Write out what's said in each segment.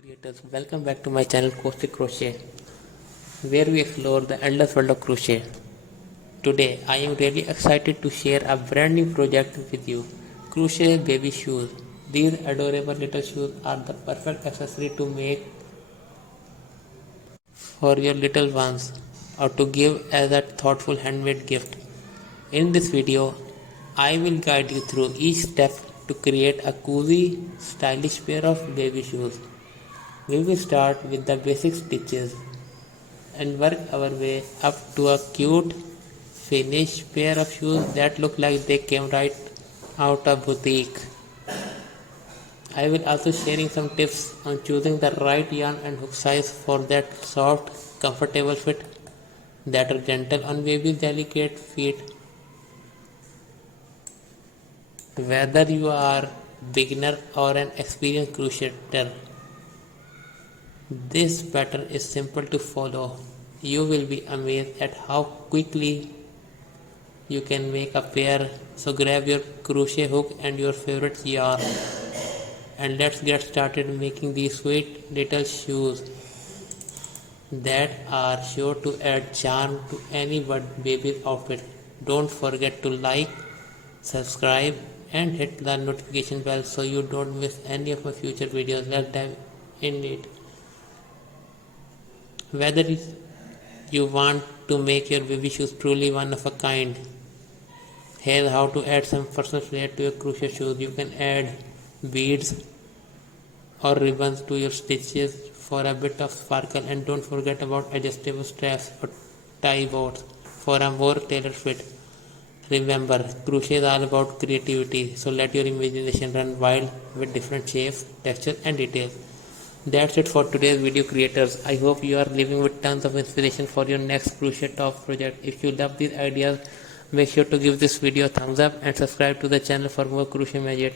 Creators, welcome back to my channel CROCHET, where we explore the endless world of crochet. Today, I am really excited to share a brand new project with you, crochet baby shoes. These adorable little shoes are the perfect accessory to make for your little ones or to give as a thoughtful handmade gift. In this video, I will guide you through each step to create a cozy, stylish pair of baby shoes. We will start with the basic stitches and work our way up to a cute finished pair of shoes that look like they came right out of boutique. I will also sharing some tips on choosing the right yarn and hook size for that soft, comfortable fit that are gentle on baby's delicate feet. Whether you are beginner or an experienced crocheter, this pattern is simple to follow. You will be amazed at how quickly you can make a pair. So grab your crochet hook and your favorite yarn and let's get started making these sweet little shoes that are sure to add charm to any baby's outfit. Don't forget to like, subscribe and hit the notification bell so you don't miss any of my future videos. Let's dive in it. Whether you want to make your baby shoes truly one of a kind, here's how to add some personal flair to your crochet shoes. You can add beads or ribbons to your stitches for a bit of sparkle, and don't forget about adjustable straps or tie bows for a more tailored fit. Remember, crochet is all about creativity, so let your imagination run wild with different shapes, textures and details. That's it for today's video, creators. I hope you are living with tons of inspiration for your next crochet top project. If you love these ideas, make sure to give this video a thumbs up and subscribe to the channel for more crochet magic.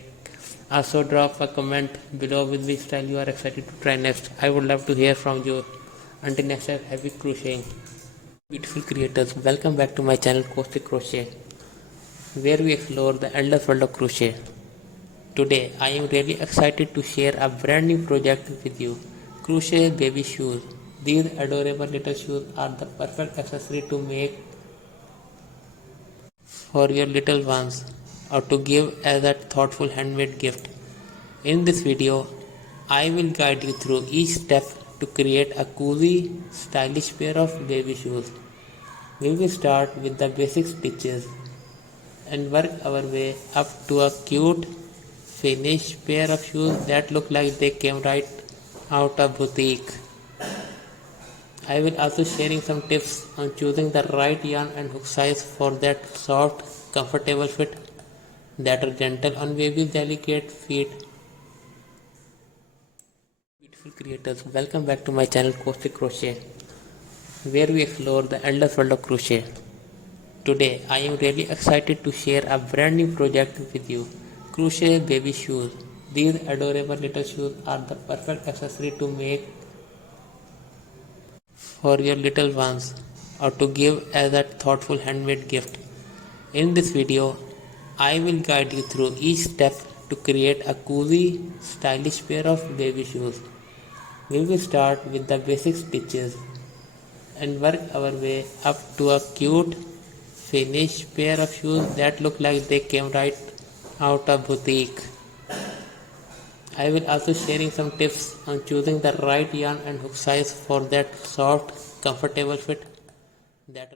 Also drop a comment below with which style you are excited to try next. I would love to hear from you. Until next time, happy crocheting. Beautiful creators, welcome back to my channel CROCHET, where we explore the endless world of crochet. Today, I am really excited to share a brand new project with you, crochet baby shoes. These adorable little shoes are the perfect accessory to make for your little ones or to give as a thoughtful handmade gift. In this video, I will guide you through each step to create a cozy, stylish pair of baby shoes. We will start with the basic stitches and work our way up to a cute finished pair of shoes that look like they came right out of boutique. I will also sharing some tips on choosing the right yarn and hook size for that soft, comfortable fit that are gentle on baby's delicate feet. Beautiful creators, welcome back to my channel CROCHET, where we explore the endless world of crochet. Today, I am really excited to share a brand new project with you, crochet baby shoes. These adorable little shoes are the perfect accessory to make for your little ones or to give as a thoughtful handmade gift. In this video, I will guide you through each step to create a cozy, stylish pair of baby shoes. We will start with the basic stitches and work our way up to a cute finished pair of shoes that look like they came right out of boutique. I will also sharing some tips on choosing the right yarn and hook size for that soft, comfortable fit that